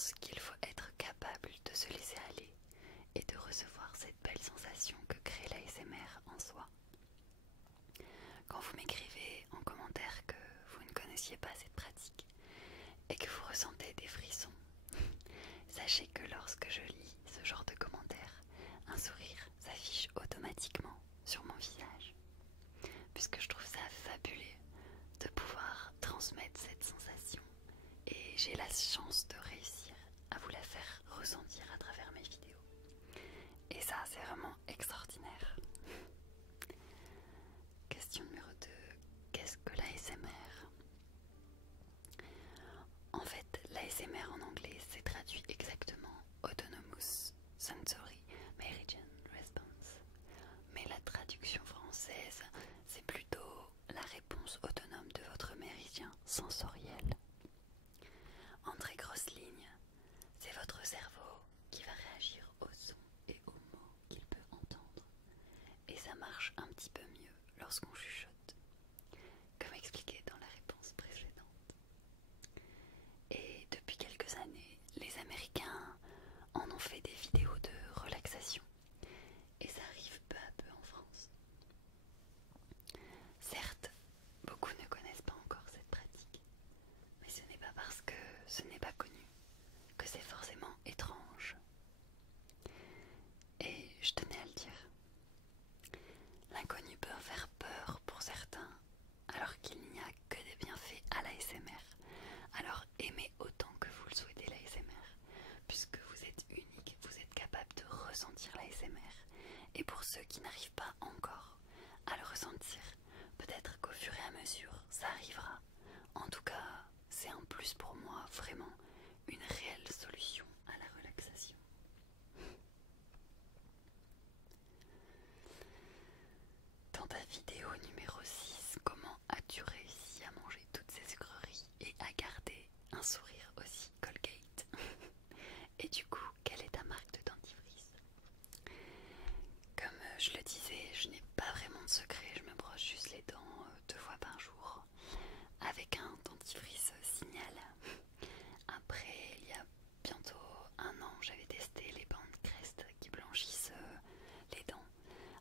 pense qu'il faut être capable de se laisser aller et de recevoir cette belle sensation que crée l'ASMR en soi. Quand vous m'écrivez en commentaire que vous ne connaissiez pas cette pratique et que vous ressentez des frissons, sachez que lorsque je lis ce genre de commentaires, un sourire s'affiche automatiquement sur mon visage, puisque je trouve ça fabuleux de pouvoir transmettre cette sensation et j'ai la chance de réussir à vous la faire ressentir à travers mes vidéos. Et ça, c'est vraiment extraordinaire. Question numéro 2. Qu'est-ce que l'ASMR? En fait, l'ASMR en anglais, c'est traduit exactement Autonomous Sensory Meridian Response. Mais la traduction française, c'est plutôt la réponse autonome de votre méridien sensoriel. En très grosses lignes, c'est votre cerveau qui va réagir aux sons et aux mots qu'il peut entendre. Et ça marche un petit peu mieux lorsqu'on chuchote, comme expliqué dans la réponse précédente. Et depuis quelques années, les Américains en ont fait des vidéos de relaxation. Et ça arrive peu à peu en France. Certes, beaucoup ne connaissent pas encore cette pratique, mais ce n'est pas parce que ce n'est pas connu que c'est forcément étrange. Et je tenais à le dire. L'inconnu peut faire peur pour certains, alors qu'il n'y a que des bienfaits à l'ASMR. Alors aimez autant que vous le souhaitez l'ASMR, puisque vous êtes unique, vous êtes capable de ressentir l'ASMR. Et pour ceux qui n'arrivent pas encore à le ressentir, peut-être qu'au fur et à mesure, ça arrivera. En tout cas, c'est un plus pour moi, vraiment une réelle solution à la relaxation. Dans ta vidéo numéro 6, comment as-tu réussi à manger toutes ces sucreries et à garder un sourire aussi Colgate? Et du coup, quelle est ta marque de dentifrice? Comme je le disais, je n'ai pas vraiment de secret, je me brosse juste les dents 2 fois par jour avec un dentifrice Signal. Après, il y a bientôt 1 an, j'avais testé les bandes Crest qui blanchissent les dents.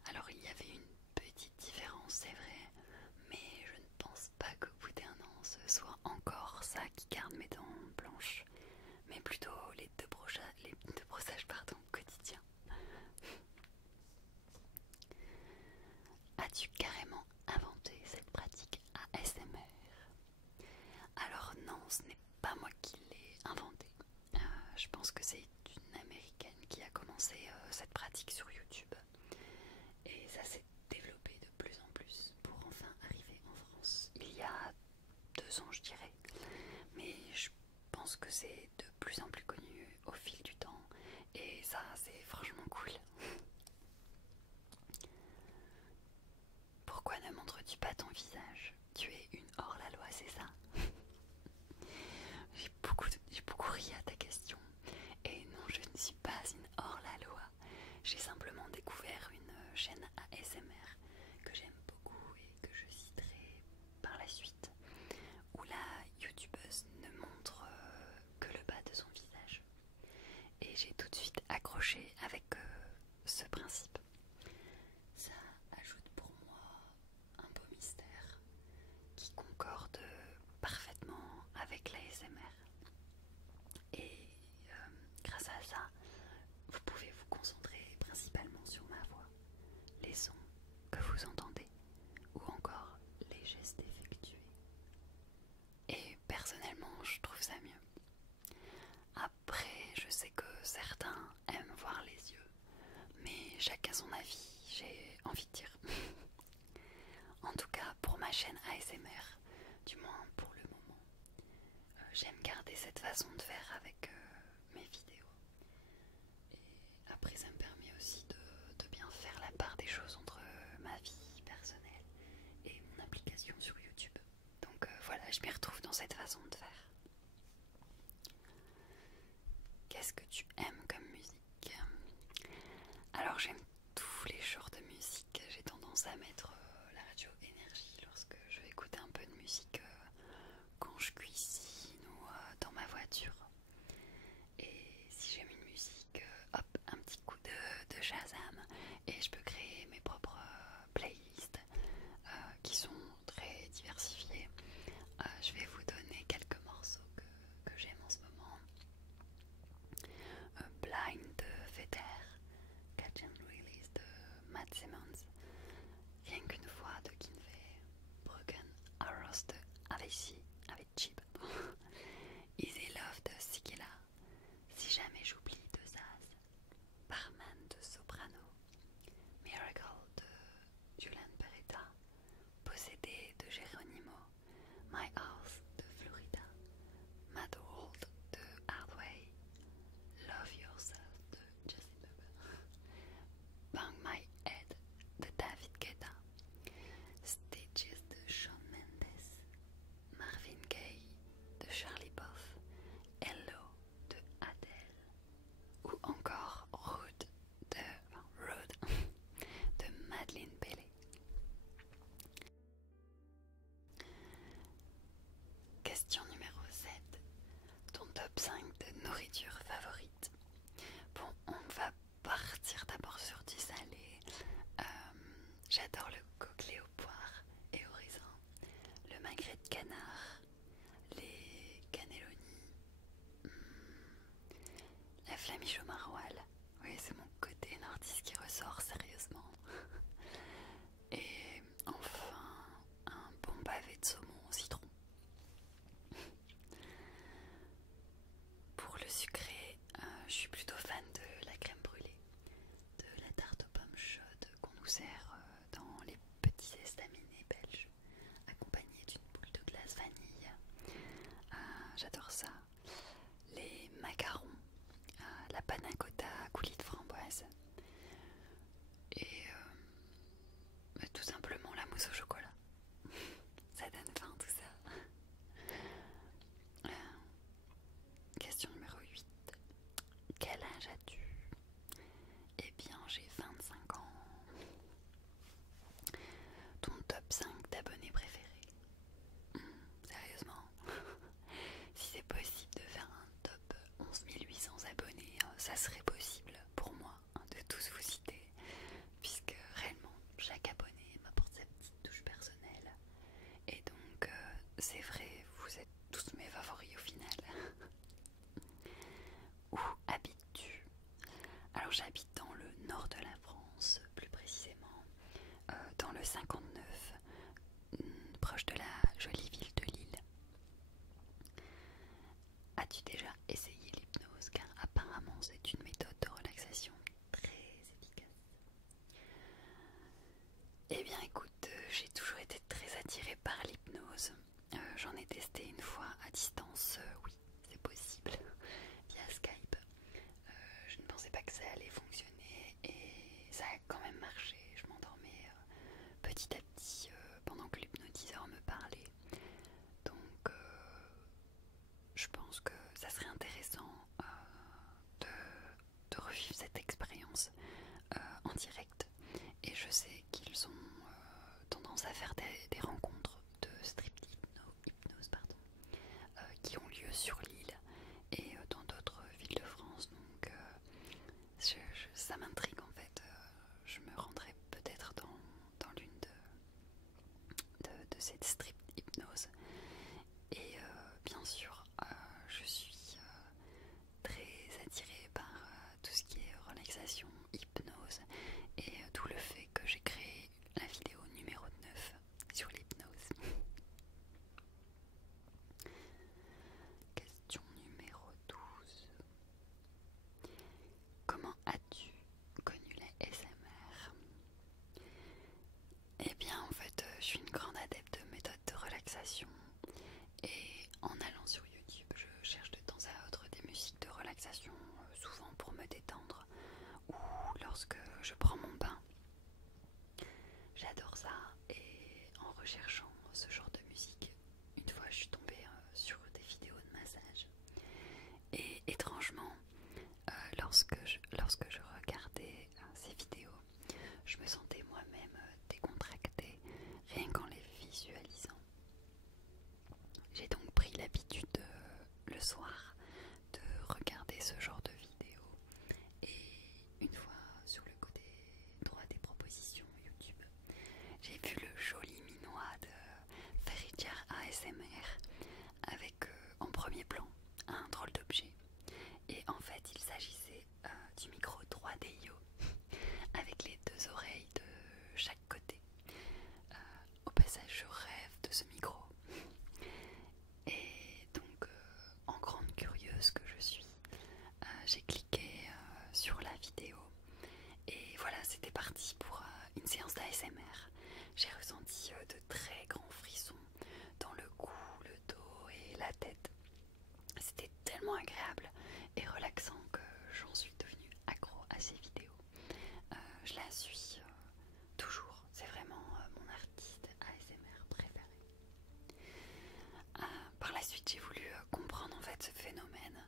Alors il y avait une petite différence, c'est vrai, mais je ne pense pas qu'au bout d'1 an ce soit encore ça qui garde mes dents blanches, mais plutôt les deux brossages quotidiens. As-tu carrément inventé cette pratique ASMR? Alors non, ce n'est pas moi qui l'ai inventé. Je pense que c'est une américaine qui a commencé cette pratique sur YouTube. Et ça s'est développé de plus en plus pour enfin arriver en France il y a 2 ans, je dirais. Mais je pense que c'est de plus en plus connu au fil du temps. Et ça, c'est franchement cool. Pourquoi ne montres-tu pas ton visage? Tu es une hors-la-loi, c'est ça? J'ai beaucoup ri à ta question. Et non, je ne suis pas une hors-la-loi. J'ai simplement découvert une chaîne ASMR que j'aime beaucoup et que je citerai par la suite, où la youtubeuse ne montre que le bas de son visage. Et j'ai tout de suite accroché avec ce principe. Ça ajoute pour moi un beau mystère qui concorde parfaitement avec l'ASMR. Et grâce à ça, vous pouvez vous concentrer principalement sur ma voix, les sons que vous entendez ou encore les gestes effectués. Et personnellement, je trouve ça mieux. Après, je sais que certains aiment voir les yeux, mais chacun son avis, j'ai envie de dire. En tout cas, pour ma chaîne ASMR, du moins pour le moment, j'aime garder cette façon de faire avec mes vidéos. Et après, ça me permet aussi de bien faire la part des choses entre ma vie personnelle et mon application sur YouTube. Donc voilà, je m'y retrouve dans cette façon de faire. Qu'est-ce que tu aimes comme musique? Alors j'aime tous les genres de musique. J'ai tendance à mettre la radio énergie lorsque je vais écouter un peu de musique quand je cuisine ou dans ma voiture. Simmons, rien qu'une fois de Kinvey, Broken Arrows de Avicii, Easy Love de Sikila, Si jamais j'oublie de Zaz, Barman de Soprano, Miracle de Julian Peretta, Possédé de Geronimo, My House de Florida, Mad World de Hardway, Love Yourself de Justin Bieber, Bang My Head de David Guetta, Stitches de Shawn Mendes, Marvin Gaye de Charlie Puth, Hello de Adele ou encore Rude de Madeleine Pellet. Question numéro 7. Ton top 5 de nourriture favorite. Bon, on va partir d'abord sur du salé. J'adore le coquelet aux poires et au raisin, le magret de canard, les cannelloni, la flamiche au maroilles. Oui, c'est mon côté nordiste qui ressort sérieusement. Et enfin, un bon pavé de saumon au citron. Pour le sucré, je suis plutôt fan de la crème brûlée, de la tarte aux pommes chaudes qu'on nous sert dans les petits estaminets belges, accompagnés d'une boule de glace vanille. J'adore ça. Les macarons, la panna cotta coulis de framboise et tout simplement la mousse au chocolat. Ça donne faim tout ça. Question numéro 8. Quel âge as-tu? Eh bien, j'ai 25 ans. Ton top 5 d'abonnés préférés? Sérieusement? Si c'est possible de faire un top 11 800 abonnés, ça serait possible pour moi de tous vous citer, puisque réellement chaque abonné m'apporte sa petite touche personnelle. Et donc, c'est vrai, vous êtes tous mes favoris au final. Où habites-tu? Alors j'habite dans le nord de la France, plus précisément dans le 59, proche de la jolie ville de Lille. As-tu déjà essayé l'hypnose? Car apparemment c'est une méthode de relaxation très efficace. Eh bien écoute, j'ai toujours été très attirée par l'hypnose. J'en ai testé une fois à distance, oui, c'est possible, via Skype. Je ne pensais pas que ça allait fonctionner et ça a quand même marché. Je m'endormais petit à petit pendant que l'hypnotiseur me parlait. Donc je pense que ça serait intéressant de revivre cette expérience en direct. Et je sais qu'ils ont tendance à faire des rencontres de strip hypnose qui ont lieu sur l'île et dans d'autres villes de France. Donc ça m'intrigue en fait. Je me rendrai peut-être dans l'une de ces strip hypnose. Et bien sûr, je suis très attirée par tout ce qui est relaxation, hypnose et tout le fait que j'ai créé la vidéo numéro 9 sur l'hypnose. Question numéro 12. Comment as-tu connu la SMR? Eh bien en fait, je suis une grande adepte de méthodes de relaxation. Et en allant sur YouTube, je cherche de temps à autre des musiques de relaxation, souvent pour me détendre ou lorsque je prends mon bain. J'adore ça et en recherchant ce genre de musique, une fois je suis tombée sur des vidéos de massage. Et étrangement, lorsque je regardais ces vidéos, je me sentais moi-même décontractée rien qu'en les visualisant. J'ai donc pris l'habitude le soir de regarder ce genre de vidéos et une fois sur le côté droit des propositions YouTube, j'ai vu le joli minois de Feridjar ASMR avec en premier plan un drôle d'objet et en fait il s'agissait du micro 3D Yo avec les deux oreilles vidéo. Et voilà, c'était parti pour une séance d'ASMR. J'ai ressenti de très grands frissons dans le cou, le dos et la tête. C'était tellement agréable et relaxant que j'en suis devenue accro à ces vidéos. Je la suis toujours, c'est vraiment mon artiste ASMR préféré. Par la suite, j'ai voulu comprendre en fait ce phénomène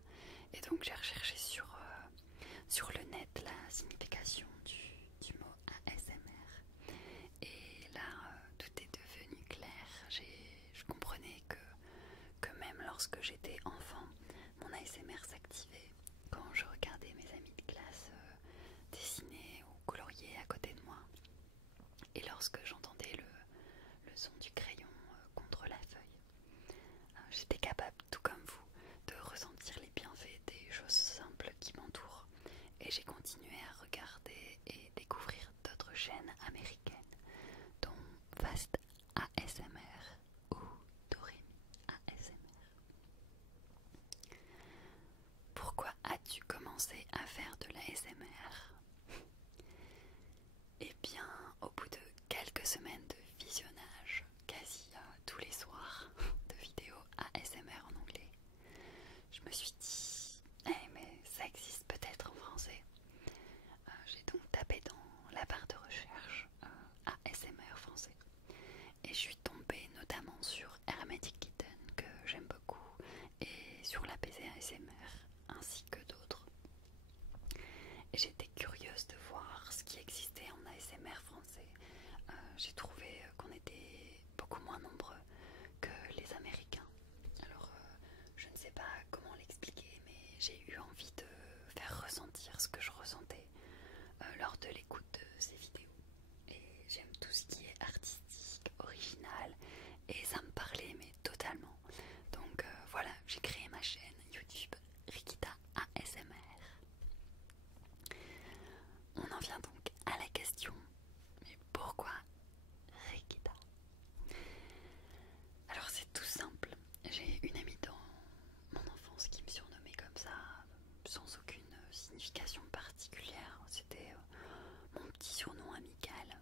et donc j'ai recherché sur le net la signification du mot ASMR. Et là, tout est devenu clair. Je comprenais que même lorsque j'étais enfant, mon ASMR s'activait quand je regardais mes amis de classe dessiner ou colorier à côté de moi. Et lorsque j'entendais le son du crayon contre la feuille, j'étais capable, tout comme vous, de ressentir les bienfaits des choses simples qui m'entourent. Et j'ai continué à regarder et découvrir d'autres chaînes américaines, dont Fast ASMR ou Doremi ASMR. Pourquoi as-tu commencé à faire de l'ASMR? Eh bien, au bout de quelques semaines de visionnage, quasi tous les soirs, de vidéos ASMR en anglais, je me suis dit, mais ça existe peut-être en français. J'ai donc tapé dans la barre de recherche ASMR français et je suis tombée notamment sur Hermetic Kitten que j'aime beaucoup et sur la PC ASMR ainsi que d'autres. Et j'étais curieuse de voir ce qui existait en ASMR français. J'ai trouvé qu'on était beaucoup moins nombreux que les Américains. Alors je ne sais pas comment l'expliquer, mais j'ai eu envie de faire ressentir ce que je ressentais lors de l'écoute de ces vidéos. Et j'aime tout ce qui est artistique, original, et ça me parlait mais totalement. Donc voilà, j'ai créé ma chaîne YouTube Rikita ASMR. On en vient donc à la question, mais pourquoi Rikita? Alors c'est tout simple, j'ai une amie dans mon enfance qui me surnommait comme ça, sans aucune signification particulière. C'était mon petit surnom amical.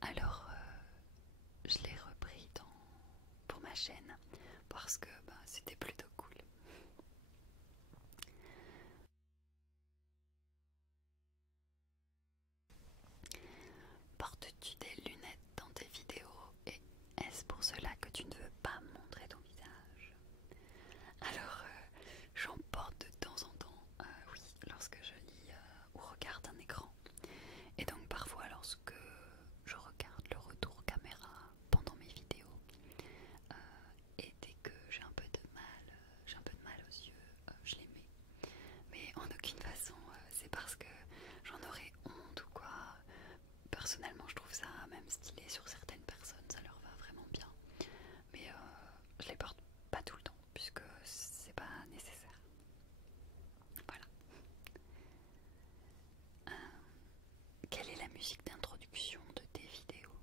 Alors je l'ai repris pour ma chaîne parce que c'était plutôt cool. Portes-tu des lunettes dans tes vidéos et est-ce pour cela que tu ne veux pas montrer ton visage? Alors j'en porte de temps en temps, oui, lorsque je lis ou regarde un écran. Et donc parfois lorsque je regarde le retour caméra pendant mes vidéos et dès que j'ai un peu de mal aux yeux, je les mets. Mais en aucune façon c'est parce que j'en aurais honte ou quoi. Personnellement je trouve ça même stylé sur certaines personnes, ça leur va vraiment bien. Mais je les porte pas tout le temps puisque c'est pas nécessaire. Voilà. Quelle est la musique d'introduction de tes vidéos?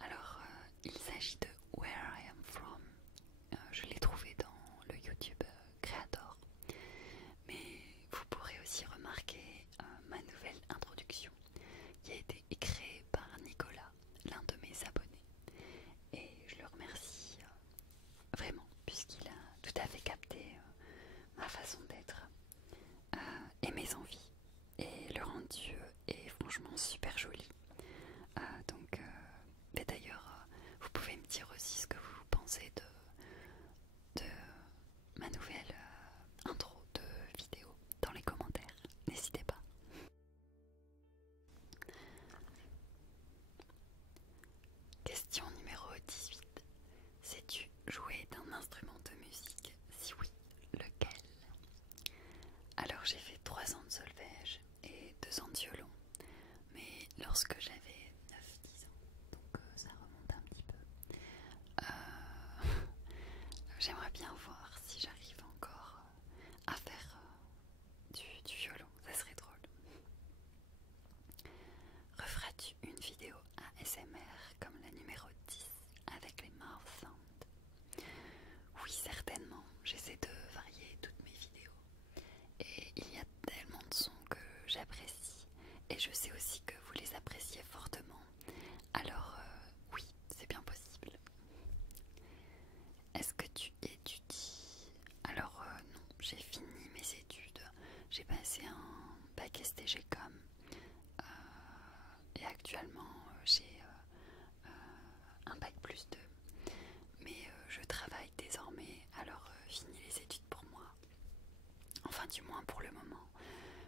Alors, il s'agit de Where I Am From. Je l'ai trouvé dans le YouTube Creator. Mais vous pourrez aussi remarquer ma nouvelle introduction qui a été créée par Nicolas, l'un de mes abonnés. Et je le remercie vraiment puisqu'il a tout à fait capté ma façon d'être et mes envies. Et le rendu est franchement super joli. Donc, et d'ailleurs, vous pouvez me dire aussi ce que vous pensez de ma nouvelle intro de vidéo dans les commentaires. N'hésitez pas. Question numéro 18. Sais-tu jouer d'un instrument de musique? Si oui, lequel? Alors j'ai fait 3 ans de solfège et 2 ans de violon. Mais lorsque j'avais 9-10 ans, donc ça remonte un petit peu. J'aimerais bien voir si j'arrive encore à faire du violon, ça serait drôle. Referas-tu une vidéo ASMR comme la numéro j'ai passé un bac STG Com et actuellement j'ai un bac plus 2. Mais je travaille désormais, alors fini les études pour moi. Enfin du moins pour le moment.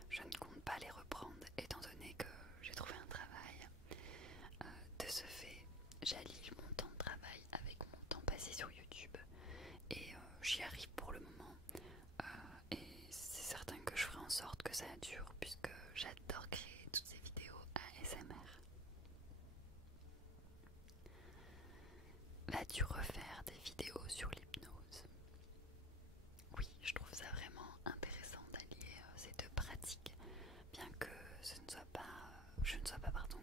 Je ne compte pas les reprendre étant donné que j'ai trouvé un travail. De ce fait, j'allie mon temps de travail avec mon temps passé sur YouTube et j'y arrive pour le moment. Et c'est certain que je ferai en sorte que ça dure puisque j'adore créer toutes ces vidéos ASMR. Vas-tu refaire des vidéos sur l'hypnose? Oui, je trouve ça vraiment intéressant d'allier ces deux pratiques, bien que je ne sois pas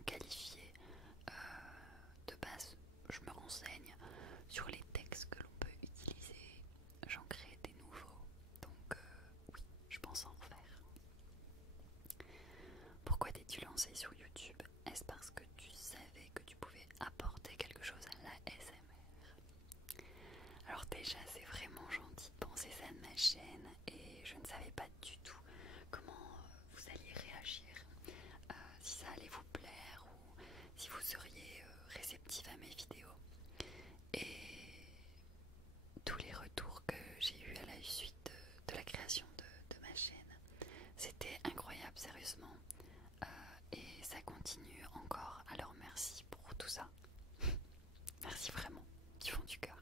qualifiée de base. Je me renseigne sur les textes que l'on peut utiliser, j'en crée des nouveaux, donc oui, je pense en faire. Pourquoi t'es-tu lancée sur YouTube? Est-ce parce que tu savais que tu pouvais apporter quelque chose à l'ASMR? Alors déjà, c'est vraiment gentil de penser ça de ma chaîne et je ne savais pas du tout comment vous alliez réagir, si ça allait vous plaire ou si vous seriez réceptif à mes vidéos. Et tous les retours que j'ai eus à la suite de la création de ma chaîne, c'était incroyable, sérieusement. Et ça continue encore, alors merci pour tout ça. Merci vraiment, du fond du cœur.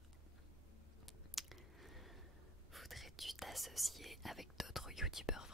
Voudrais-tu t'associer avec d'autres youtubeurs